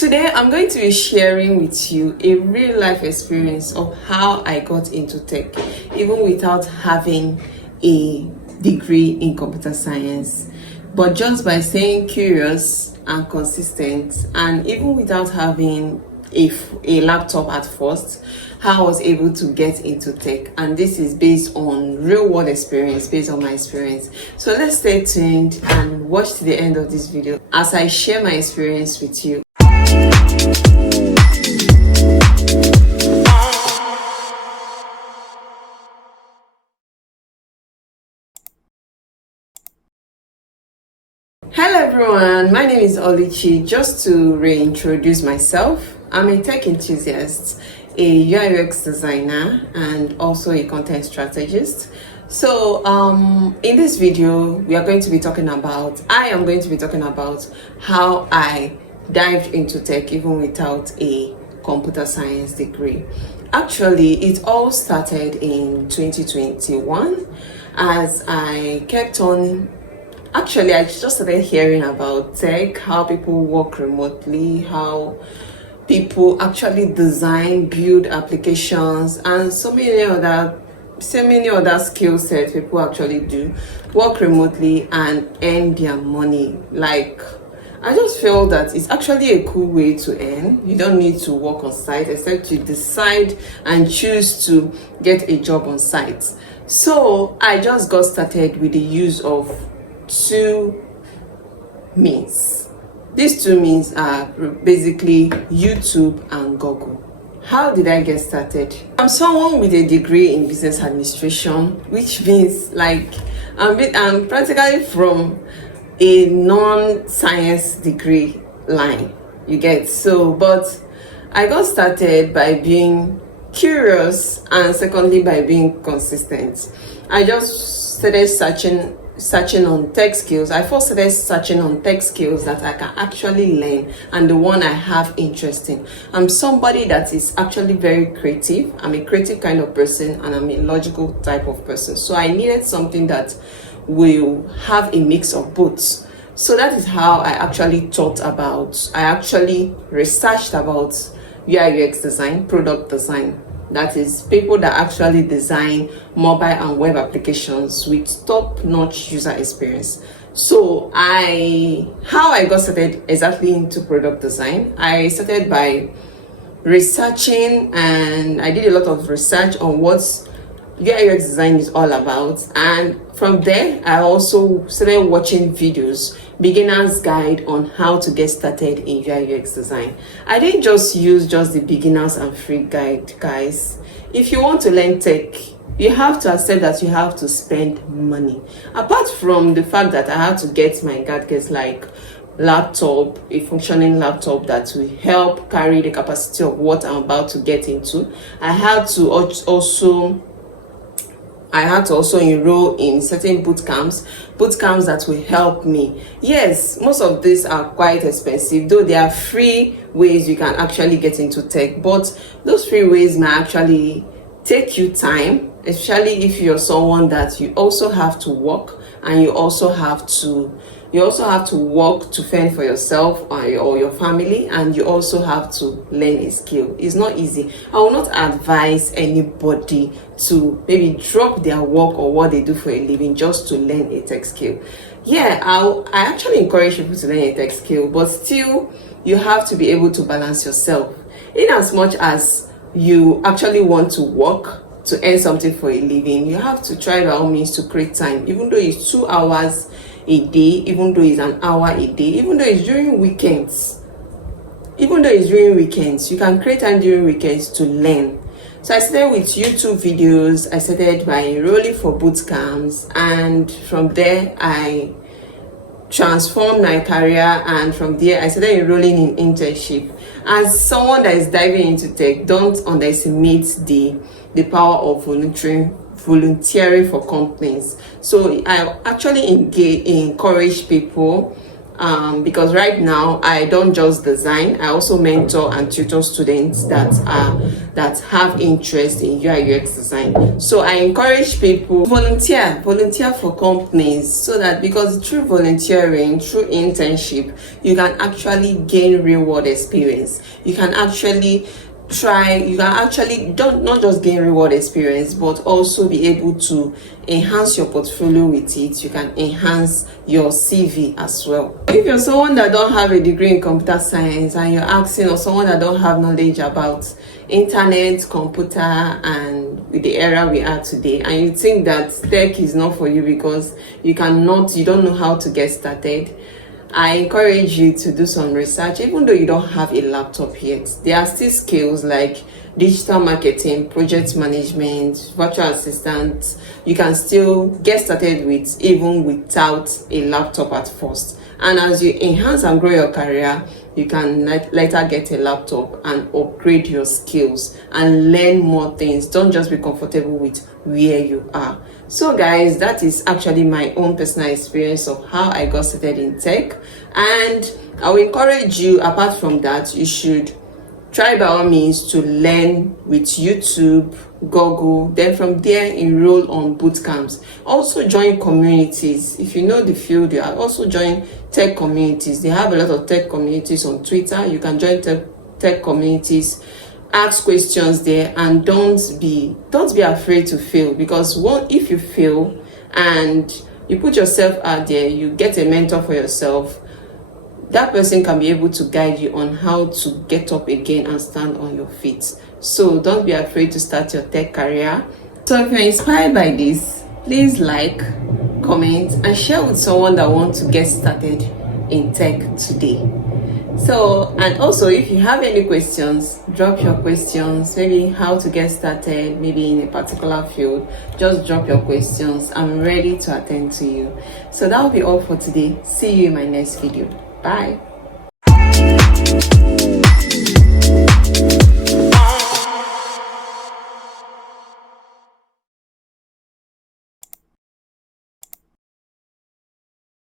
Today, I'm going to be sharing with you a real life experience of how I got into tech, even without having a degree in computer science, but just by staying curious and consistent, and even without having a laptop at first, how I was able to get into tech. And this is based on real world experience, based on my experience. So let's stay tuned and watch to the end of this video as I share my experience with you. Hello everyone, my name is Oluchi. Just to reintroduce myself, I'm a tech enthusiast, a UI UX designer, and also a content strategist. So in this video, I am going to be talking about how I dived into tech even without a computer science degree. Actually, it all started in 2021 as I kept on. Actually, I just started hearing about tech, how people work remotely, how people actually design, build applications, and so many other skill sets people actually do, work remotely and earn their money. Like, I just feel that it's actually a cool way to earn. You don't need to work on site except you decide and choose to get a job on site. So I just got started with the use of two means. These two means are basically YouTube and Google. How did I get started? I'm someone with a degree in business administration, which means like I'm practically from a non-science degree line, you get. So but I got started by being curious, and secondly by being consistent. I just started searching on tech skills. I first started searching on tech skills that I can actually learn and the one I have interest in. I'm somebody that is actually very creative. I'm a creative kind of person and I'm a logical type of person. So I needed something that will have a mix of both. So that is how I actually I actually researched about UI UX design, product design. That is people that actually design mobile and web applications with top-notch user experience. So how I got started exactly into product design, I started by researching, and I did a lot of research on what UI UX design is all about. And from there, I also started watching videos, beginner's guide on how to get started in UI UX design. I didn't just use the beginners and free guide, guys. If you want to learn tech, you have to accept that you have to spend money. Apart from the fact that I had to get my gadgets like laptop, a functioning laptop that will help carry the capacity of what I'm about to get into, I had to also enroll in certain boot camps that will help me. Yes, most of these are quite expensive, though there are free ways you can actually get into tech, but those free ways may actually take you time, especially if you're someone that you also have to work, and you also have to work to fend for yourself or your family, and you also have to learn a skill. It's not easy. I will not advise anybody to maybe drop their work or what they do for a living just to learn a tech skill. Yeah, I actually encourage people to learn a tech skill, but still you have to be able to balance yourself. In as much as you actually want to work to earn something for a living, you have to try by all means to create time, even though it's 2 hours a day, even though it's an hour a day, even though it's during weekends. You can create time during weekends to learn. So I started with YouTube videos. I started by enrolling for boot camps, and from there I transformed my career, and from there I started enrolling in internship. As someone that is diving into tech, don't underestimate the power of volunteering for companies. So I actually encourage people because right now I don't just design, I also mentor and tutor students that have interest in UI UX design. So I encourage people volunteer for companies, so that, because through volunteering, through internship, you can actually gain real world experience. You can actually don't not just gain reward experience, but also be able to enhance your portfolio with it. You can enhance your CV as well. If you're someone that don't have a degree in computer science and you're asking, or someone that don't have knowledge about internet, computer, and with the era we are today, and you think that tech is not for you because you don't know how to get started, I encourage you to do some research. Even though you don't have a laptop yet, there are still skills like digital marketing, project management, virtual assistant. You can still get started with even without a laptop at first. And as you enhance and grow your career, you can later get a laptop and upgrade your skills and learn more things. Don't just be comfortable with where you are. So guys, that is actually my own personal experience of how I got started in tech. And I will encourage you, apart from that, you should try by all means to learn with YouTube, Google. Then from there, enroll on boot camps. Also join communities. If you know the field, you also join tech communities. They have a lot of tech communities on Twitter. You can join tech communities, ask questions there, and don't be afraid to fail, because if you fail and you put yourself out there, you get a mentor for yourself. That person can be able to guide you on how to get up again and stand on your feet. So don't be afraid to start your tech career. So if you're inspired by this, please like, comment, and share with someone that wants to get started in tech today. So, and also, if you have any questions, drop your questions, maybe how to get started, maybe in a particular field, just drop your questions. I'm ready to attend to you. So that will be all for today. See you in my next video. Bye.